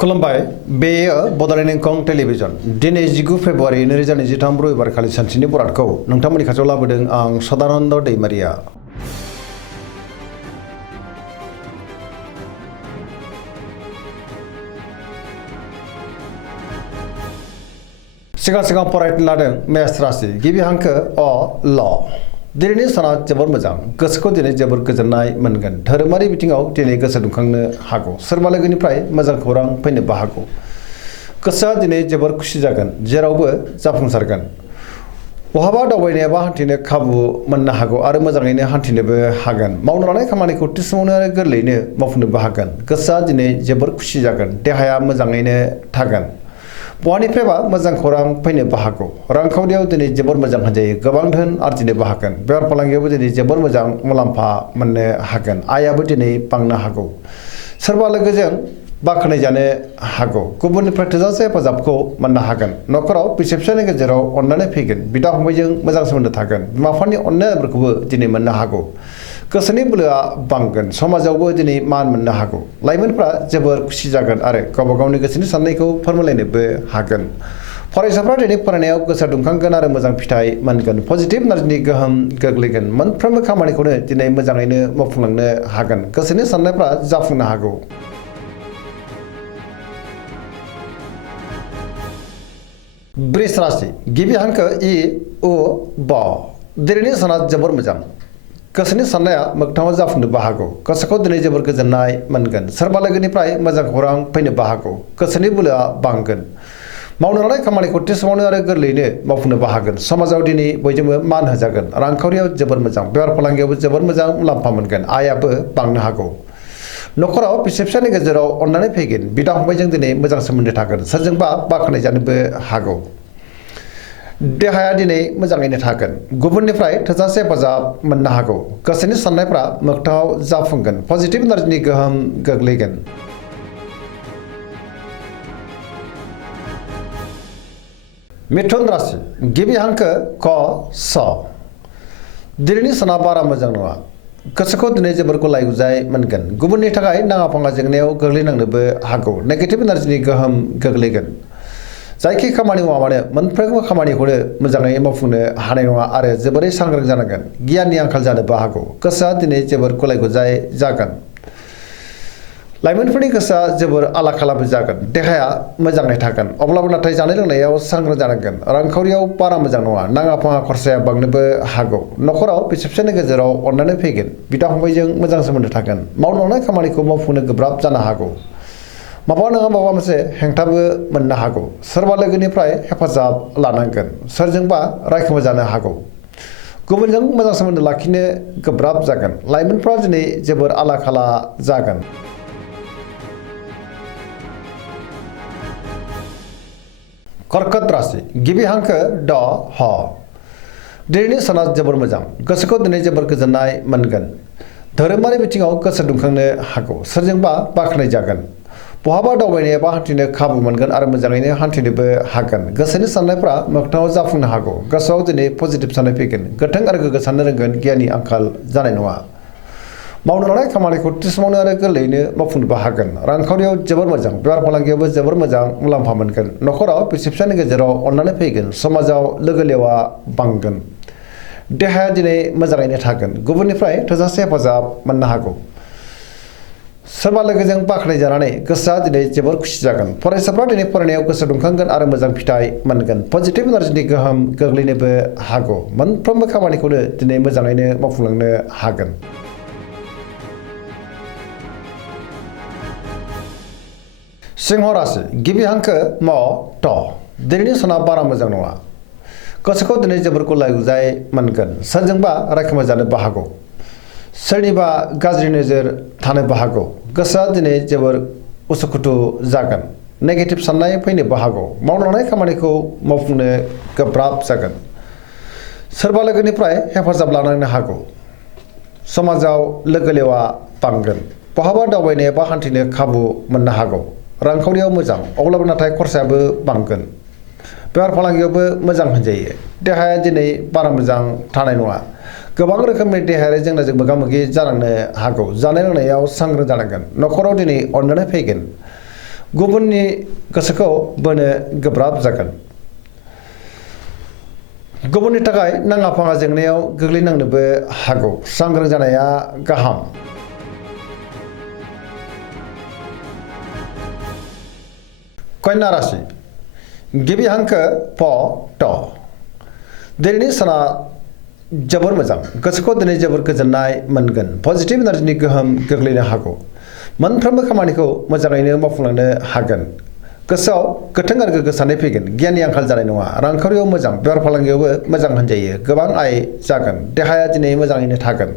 खुलुमबाय बेयो बड'लेण्ड इंखं टेलिभिजन दिनै 19 फेब्रुवारि 2023 रबिबार खालि सानसेनि बरादखौ नोंथांमोननि खाथियाव लाबोदों आं सदानन्द दैमारिया। सिगां फरायनो लादों मेष राशि गिबि हांखो अ ल दिनैनि साना जोबोर मोजां गोसोखौ दिनै जोबोर गोजोननाय मोनगोन धोरोमारि बिथिङाव दिनै गोसो दुंखांनो हागौ सोरबा लोगोनिफ्राय मोजां खौरां फैनोबो हागौ गोसोआ दिनै जोबोर खुसि जागोन जेरावबो जाफुंसारगोन बहाबा दावबायनो एबा हान्थिनो खाबु मोननो हागौ आरो मोजाङैनो हान्थिनोबो हागोन मावनो लानाय खामानिखौ थि समावनो आरो गोरलैयैनो मावफुंनोबो हागोन गोसोआ दिनै जोबोर खुसि जागोन देहाया मोजाङैनो थागोन बहानिफ्रायबा मोजां खौरां फैनोबो हागौ रांखावरियाव दिनै जोबोर मोजां होनजायो गोबां धोन आरजिनोबो हागोन बेफार फालांगियावबो दिनै जोबोर मोजां मुलाम्फा मोननो हागोन आयाबो दिनै बांनो हागौ सोरबा लोगोजों बाख्नाय जानो हागौ गुबुननिफ्राय थोजासे हेफाजाबखौ मोननो हागोन न'खराव बिसि फिसायनि गेजेराव अननानै फैगोन बिदा फंबायजों मोजां सोमोन्दो थागोन बिमा बिफानि अननायफोरखौबो दिनै मोननो हागौ गोसोनि बोलोआ बांगोन समाजावबो दिनै मान मोननो हागौ लाइमोनफ्रा जोबोर खुसि जागोन आरो गावबा गावनि गोसोनि साननायखौ फोरमायलायनोबो हागोन फरायसाफ्रा दिनै फरायनायाव गोसो दुंखांगोन आरो मोजां फिथाइ मोनगोन पजिटिभ एनार्जिनि गोहोम गोग्लैगोन मोनफ्रोमबो खामानिखौनो दिनै मोजाङैनो मावफुंलांनो हागोन गोसोनि साननायफ्रा जाफुंनो हागौ वृष राशि गिबि हांखो इ उ ब दिनैनि साना जोबोर मोजां गोसोनि साननाया मोगथाङाव जाफुंनोबो हागौ गोसोखौ दिनै जोबोर गोजोननाय मोनगोन सोरबा लोगोनिफ्राय मोजां खौरां फैनोबो हागौ गोसोनि बोलोआ बांगोन मावनो लानाय खामानिखौ थि समावनो आरो गोरलैयैनो मावफुंनोबो हागोन समाजाव दिनै बयजोंबो मान होजागोन रांखावरियाव जोबोर मोजां बेफार फालांगियावबो जोबोर मोजां मुलाम्फा मोनगोन आयाबो बांनो हागौ न'खराव बिसि फिसायनि गेजेराव अननानै फैगोन बिदा फंबायजों दिनै मोजां सोमोन्दो थागोन सोरजोंबा बाख्नाय जानोबो हागौ देहाया दिनै मोजाङैनो थागोन गुबुननिफ्राय थोजासे हेफाजाब मोननो हागौ गोसोनि साननायफ्रा मोगथाङाव जाफुंगोन पजिटिभ एनार्जिनि गोहोम गोग्लैगोन मिथुन राशि गिबि हांखो क स दिनैनि साना बारा मोजां नङा गोसोखौ दिनै जोबोर गुलाय गुजाय मोनगोन गुबुननि थाखाय नाङा फाङा जेंनायाव गोग्लैनांनोबो हागौ नेगेटिभ एनार्जिनि गोहोम गोग्लैगोन जायखि खामानि मावा मानो मोनफ्रोमबो खामानिखौनो मोजाङै मावफुंनो हानाय नङा आरो जोबोरै सांग्रां जानांगोन गियाननि आंखाल जानोबो हागौ गोसोआ दिनै जोबोर गुलाय गुजाय जागोन लाइमोनफोरनि गोसोआ जोबोर आला खालाबो जागोन देहाया मोजाङै थागोन अब्लाबो नाथाय जानाय लोंनायाव सांग्रां जानांगोन रांखावरियाव बारा मोजां नङा नाङा फाङा खरसाया बांनोबो हागौ न'खराव बिसि फिसायनि गेजेराव अननानै फैगोन बिदा फंबायजों मोजां सोमोन्दो थागोन मावनो लानाय खामानिखौ मावफुंनो गोब्राब जानो हागौ माबा नङा माबा मोनसे हेंथाबो मोननो हागौ सोरबा लोगोनिफ्राय हेफाजाब लानांगोन सोरजोंबा रायखोमा जानो हागौ गुबुनजों मोजां सोमोन्दो लाखिनो गोब्राब जागोन लाइमोनफ्रा दिनै जोबोर आला खाला जागोन कर्कट राशि गिबि हांखो ड ह दिनैनि साना जोबोर मोजां गोसोखौ दिनै जोबोर गोजोननाय मोनगोन धोरोमारि बिथिङाव गोसो दुंखांनो हागौ सोरजोंबा बाख्नाय जागोन बहाबा दावबायनो एबा हान्थिनो खाबु मोनगोन आरो मोजाङैनो हान्थिनोबो हागोन गोसोनि साननायफ्रा मोगथाङाव जाफुंनो हागौ गोसोआव दिनै पजिटिभ साननाय फैगोन गोथों आरो गोग्गो साननो रोंगोन गियाननि आंखाल जानाय नङा मावनो लानाय खामानिखौ थि समावनो आरो गोरलैयैनो मावफुंनोबो हागोन रांखावरियाव जोबोर मोजां बेफार फालांगियावबो जोबोर मोजां मुलाम्फा मोनगोन न'खराव बिसि फिसायनि गेजेराव अननानै फैगोन समाजाव लोगो लेवा बांगोन देहाया दिनै मोजाङैनो थागोन गुबुननिफ्राय थोजासे हेफाजाब मोननो हागौ सोरबा लोगोजों बाख्नाय जानानै गोसोआ दिनै जोबोर खुसि जागोन फरायसाफ्रा दिनै फरायनायाव गोसो दुंखांगोन आरो मोजां फिथाइ मोनगोन पजिटिभ एनार्जिनि गोहोम गोग्लैनोबो हागौ मोनफ्रोमबो खामानिखौनो दिनै मोजाङैनो मावफुंलांनो हागोन सिंह राशि गिबि हांखो म ट दिनैनि साना बारा मोजां नङा गोसोखौ दिनै जोबोर गुलाय गुजाय मोनगोन सोरजोंबा रायखोमा जानोबो हागौ सोरनिबा गाज्रि नोजोर थानोबो हागौ गोसोआ दिनै जोबोर उसुखुथु जागोन नेगेटिभ साननाय फैनोबो हागौ मावनो लानाय खामानिखौ मावफुंनो गोब्राब जागोन सोरबा लोगोनिफ्राय हेफाजाब लानांनो हागौ समाजाव लोगो लेवा बांगोन बहाबा दावबायनो एबा हान्थिनो खाबु मोननो हागौ रांखावरियाव मोजां अब्लाबो नाथाय खरसायाबो बांगोन बेफार फालांगियावबो मोजां होनजायो देहाया दिनै बारा मोजां थानाय नङा गोबां रोखोमनि देहायारि जेंनाजों मोगा मोगि जानांनो हागौ जानाय लोंनायाव सांग्रां जानांगोन न'खराव दिनै अननानै फैगोन गुबुननि गोसोखौ बोनो गोब्राब जागोन। गुबुननि थाखाय नाङा फाङा जेंनायाव गोग्लैनांनोबो हागौ। सांग्रां जानाया गाहाम। कन्या राशि गिबि हांखो प ट दिनैनि साना जोबोर मोजां। गोसोखौ दिनै जोबोर गोजोननाय मोनगोन। पजिटिभ एनार्जिनि गोहोम गोग्लैनो हागौ। मोनफ्रोमबो खामानिखौ मोजाङैनो मावफुंलांनो हागोन। गोसोआव गोथों आरो गोग्गो साननाय फैगोन। गियाननि आंखाल जानाय नङा। रांखावरियाव मोजां, बेफार फालांगियावबो मोजां होनजायो। गोबां आय जागोन। देहाया दिनै मोजाङैनो थागोन।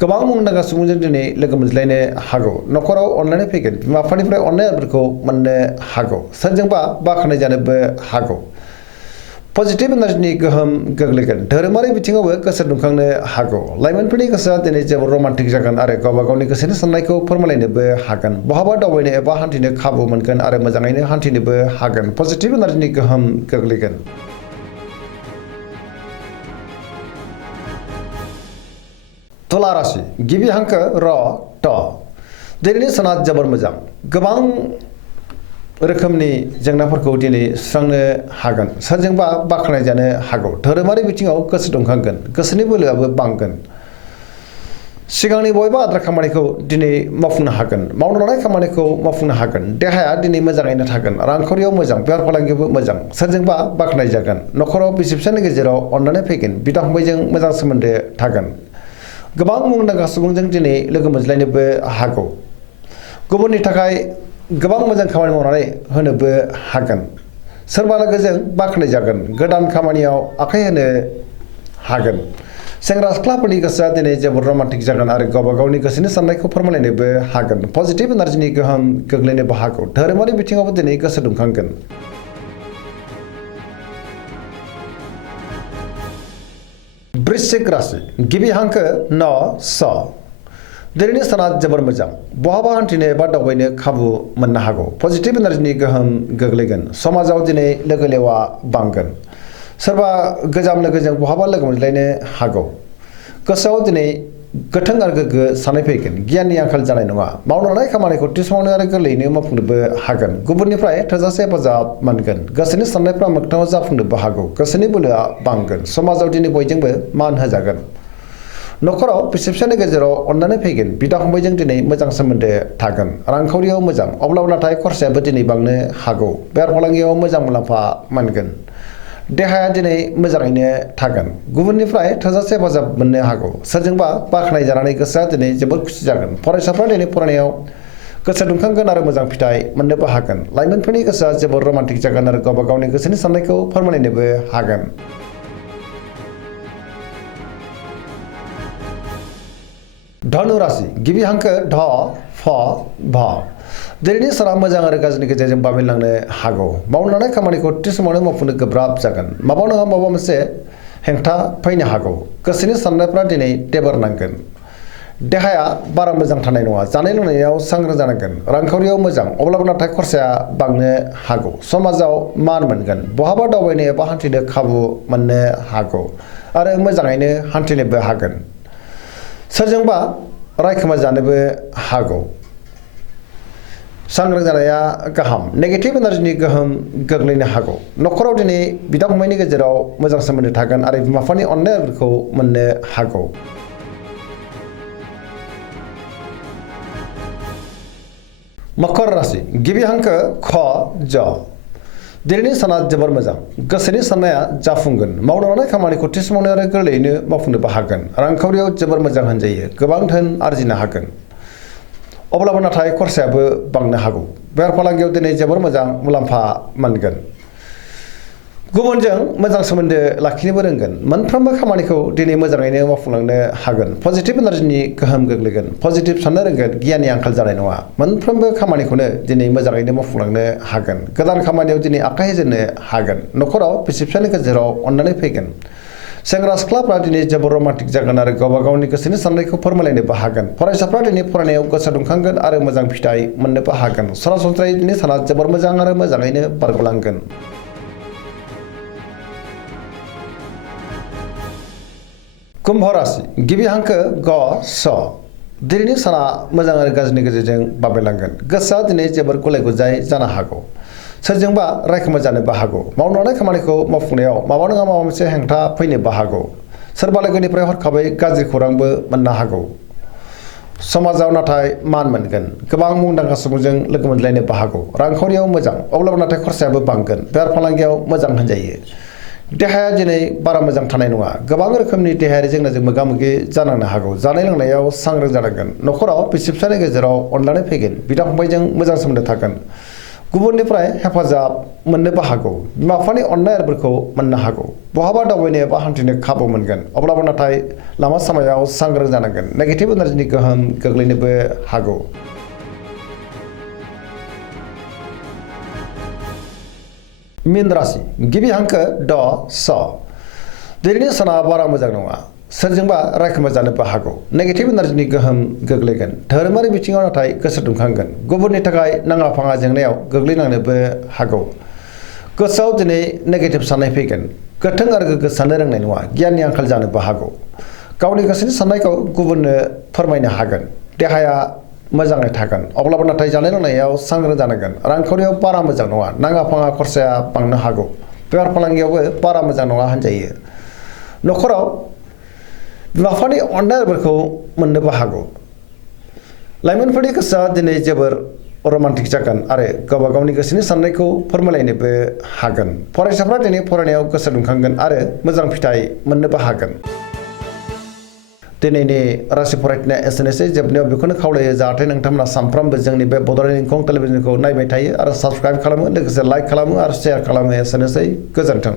गोबां मुंदांखा सुबुंजों दिनै लोगो मोनज्लायनो हागौ। नखराव अनलायनाय फैगोन। बिमा बिफानिफ्राय अननाय आदरखौ मोननो हागौ। सोरजोंबा बाख्नाय जानोबो हागौ। पजिटिभ एनार्जिनि गोहोम गोग्लैगोन। धोरोमारि बिथिङावबो गोसो दुंखांनो हागौ। लाइमोनफोरनि गोसोआ दिनै जोबोर रमान्टिक जागोन आरो गावबा गावनि गोसोनि साननायखौ फोरमायलायनोबो हागोन। बहाबा दावबायनो एबा हान्थिनो खाबु मोनगोन आरो मोजाङैनो हान्थिनोबो हागोन। पजिटिभ एनार्जिनि गोहोम गोग्लैगोन। तुला राशि गिबि हांखो र ट दिनैनि साना जोबोर मोजां। गोबां रोखोमनि जेंनाफोरखौ दिनै सुस्रांनो हागोन। सोरजोंबा बाख्नाय जानो हागौ। धोरोमारि बिथिङाव गोसो दुंखांगोन। गोसोनि बोलोआबो बांगोन। सिगांनि बबेबा आद्रा खामानिखौ दिनै मावफुंनो हागोन। मावनो लानाय खामानिखौ मावफुंनो हागोन। देहाया दिनै मोजाङैनो थागोन। रांखावरियाव मोजां, बेफार फालांगियावबो मोजां। सोरजोंबा बाख्नाय जागोन। नखराव बिसि फिसायनि गेजेराव अनलायनाय फैगोन। बिदा फंबायजों मोजां सोमोन्दो थागोन। गोबां मुंदांखा सुबुंजों दिनै लोगो मोनज्लायनोबो हागौ। गुबुननि थाखाय गोबां मोजां खामानि मावनानै होनोबो हागोन। सोरबा लोगोजों बाख्नाय जागोन। गोदान खामानियाव आखाइ होनो हागोन। सेंग्रा सिख्लाफोरनि गोसोआ दिनै जोबोर रमान्टिक जागोन आरो गावबा गावनि गोसोनि साननायखौ फोरमायलायनोबो हागोन। पजिटिभ एनार्जिनि गोहोम गोग्लैनोबो हागौ। धोरोमारि बिथिङावबो दिनै गोसो दुंखांगोन। वृश्चिक राशि गिबि हांखो न स दिनैनि साना जोबोर मोजां। बहाबा हान्थिनो एबा दावबायनो खाबु मोननो हागौ। पजिटिभ एनार्जिनि गोहोम गोग्लैगोन। समाजाव दिनै लोगो लेवा बांगोन। सोरबा गोजाम लोगोजों बहाबा लोगो मोनज्लायनो हागौ। गोसोआव दिनै गोथों आरो गोग्गो साननाय फैगोन। गियाननि आंखाल जानाय नङा। मावनो लानाय खामानिखौ थि समावनो आरो गोरलैयैनो मावफुंनोबो हागोन। गुबुननिफ्राय थोजासे हेफाजाब मोनगोन। गोसोनि साननायफ्रा मोगथाङाव जाफुंनोबो हागौ। गोसोनि बोलोआ बांगोन। समाजाव दिनै बयजोंबो मान होजागोन। नखराव बिसि फिसायनि गेजेराव अनलायनाय फैगोन। बिदा फंबायजों दिनै मोजां सोमोन्दो थागोन। रांखावरियाव मोजां, अब्लाबो नाथाय खरसायाबो दिनै बांनो हागौ। बेफार फालांगियाव मोजां मुलाम्फा मोनगोन। देहाया दिनै मोजाङैनो थागोन। गुबुननिफ्राय थोजासे हेफाजाब मोननो हागौ। सोरजोंबा बाख्नाय जानानै गोसोआ दिनै जोबोर खुसि जागोन। फरायसाफ्रा दिनै फरायनायाव गोसो दुंखांगोन आरो मोजां फिथाइ मोननोबो हागोन। लाइमोनफोरनि गोसोआ जोबोर रमान्टिक जागोन आरो गावबा गावनि गोसोनि साननायखौ फोरमायलायनोबो हागोन। धनु राशि गिबि हांखो ध फ भ दिनैनि साना मोजां आरो गाज्रिनि गेजेरजों बाबेनलांनो हागौ। मावनो लानाय खामानिखौ थि समावनो मावफुंनो गोब्राब जागोन। माबा नङा माबा मोनसे हेंथा फैनो हागौ। गोसोनि साननायफ्रा दिनै टेबोर नांगोन। देहाया बारा मोजां थानाय नङा। जानाय लोंनायाव सांग्रां जानांगोन। रांखावरियाव मोजां, अब्लाबो नाथाय खरसाया बांनो हागौ। समाजाव मान मोनगोन। बहाबा दावबायनो एबा हान्थिनो खाबु मोननो हागौ आरो मोजाङैनो हान्थिनोबो हागोन। सोरजोंबा रायखोमा जानोबो हागौ। सांग्रां जानाया गाहाम। नेगेटिभ एनार्जिनि गोहोम गोग्लैनो हागौ। नखराव दिनै बिदा फंबायनि गेजेराव मोजां सोमोन्दो थागोन आरो बिमा बिफानि अननाय आदरखौ मोननो हागौ। मकर राशि गिबि हांखो ख ज दिनैनि साना जोबोर मोजां। गोसोनि साननाया जाफुंगोन। मावनो लानाय खामानिखौ थि समावनो आरो गोरलैयैनो मावफुंनोबो हागोन। रांखावरियाव जोबोर मोजां होनजायो। गोबां धोन आरजिनो हागोन। अब्लाबो नाथाय खरसायाबो बांनो हागौ। बेफार फालांगियाव दिनै जोबोर मोजां मुलाम्फा मोनगोन। गुबुनजों मोजां सोमोन्दो लाखिनोबो रोंगोन। मोनफ्रोमबो खामानिखौ दिनै मोजाङैनो मावफुंलांनो हागोन। पजिटिभ एनार्जिनि गोहोम गोग्लैगोन। पजिटिभ साननो रोंगोन। गियाननि आंखाल जानाय नङा। मोनफ्रोमबो खामानिखौनो दिनै मोजाङैनो मावफुंलांनो हागोन। गोदान खामानियाव दिनै आखाइ होजेननो हागोन। नखराव बिसि फिसायनि गेजेराव अननानै फैगोन। सेंग्रा सिख्लाफ्रा दिनै जोबोर रमान्टिक जागोन आरो गावबा गावनि गोसोनि साननायखौ फोरमायलायनोबो हागोन। फरायसाफ्रा दिनै फरायनायाव गोसो दुंखांगोन आरो मोजां फिथाइ मोननोबो हागोन। सरासनस्रायै दिनै साना जोबोर मोजां आरो मोजाङैनो बारग'लांगोन। कुम्भ राशि गिबि हांखो ग स दिनैनि साना मोजां आरो गाज्रिनि गेजेरजों बाबेलांगोन गोसोआ दिनै जोबोर गुलाय गुजाय जानो हागौ सोरजोंबा रायखोमा जानोबो हागौ मावनो लानाय खामानिखौ मावफुंनायाव माबा नङा माबा मोनसे हेंथा फैनोबो हागौ सोरबा लोगोनिफ्राय हरखाबै गाज्रि खौरांबो मोननो हागौ समाजाव नाथाय मान मोनगोन गोबां मुंदांखा सुबुंजों लोगो मोनलायनोबो हागौ रांखावरियाव मोजां अब्लाबो नाथाय खरसायाबो बांगोन बेफार फालांगियाव मोजां होनजायो देहाया दिनै बारा मोजां थानाय नङा गोबां रोखोमनि देहायारि जेंनाजों मोगा मोगि जानांनो हागौ जानाय लोंनायाव सांग्रां जानांगोन न'खराव बिसि फिसायनि गेजेराव अनलायनाय फैगोन बिदा फंबायजों मोजां सोमोन्दो थागोन गुबुननिफ्राय हेफाजाब मोननोबो हागौ बिमा बिफानि अननाय आरिफोरखौ मोननो हागौ बहाबा दावबायनो एबा हान्थिनो खाबु मोनगोन अब्लाबो नाथाय लामा सामायाव सांग्रां जानांगोन नेगेटिभ एनार्जिनि गोहोम गोग्लैनोबो हागौ मीन राशि गिबि हांखो ड स दिनैनि साना बारा मोजां नङा सोरजोंबा रायखोमा जानोबो हागौ नेगेटिभ एनार्जिनि गोहोम गोग्लैगोन धोरोमारि बिथिङाव नाथाय गोसो दुंखांगोन गुबुननि थाखाय नाङा फाङा जेंनायाव गोग्लैनांनोबो हागौ गोसोआव दिनै नेगेटिभ साननाय फैगोन गोथों आरो गोग्गो साननो रोंनाय नङा गियाननि आंखाल जानोबो हागौ गावनि गोसोनि साननायखौ गुबुननो फोरमायनो हागोन देहाया मोजाङै थागोन अब्लाबो नाथाय जानाय लोंनायाव सांग्रां जानांगोन रांखावरियाव बारा मोजां नङा नाङा फाङा खरसाया बांनो हागौ बेफार फालांगियावबो बारा मोजां नङा होनजायो न'खराव बिमा बिफानि अननायफोरखौ मोननोबो हागौ लाइमोनफोरनि गोसोआ दिनै जोबोर रमान्टिक जागोन आरो गावबा गावनि गोसोनि साननायखौ फोरमायलायनोबो हागोन फरायसाफ्रा दिनै फरायनायाव गोसो दुंखांगोन आरो मोजां फिथाइ मोननोबो हागोन दिनैनि राशि फरायनाया एसेनोसै जोबनायाव बेखौनो खावलायो जाहाथे नोंथांमोना सानफ्रामबो जोंनि बे बड'लेण्ड इंखं टेलिभिजनखौ नायबाय थायो आरो साबस्क्राइब खालामो लोगोसे लाइक खालामो आरो शेयार खालामो एसेनोसै गोजोन्थों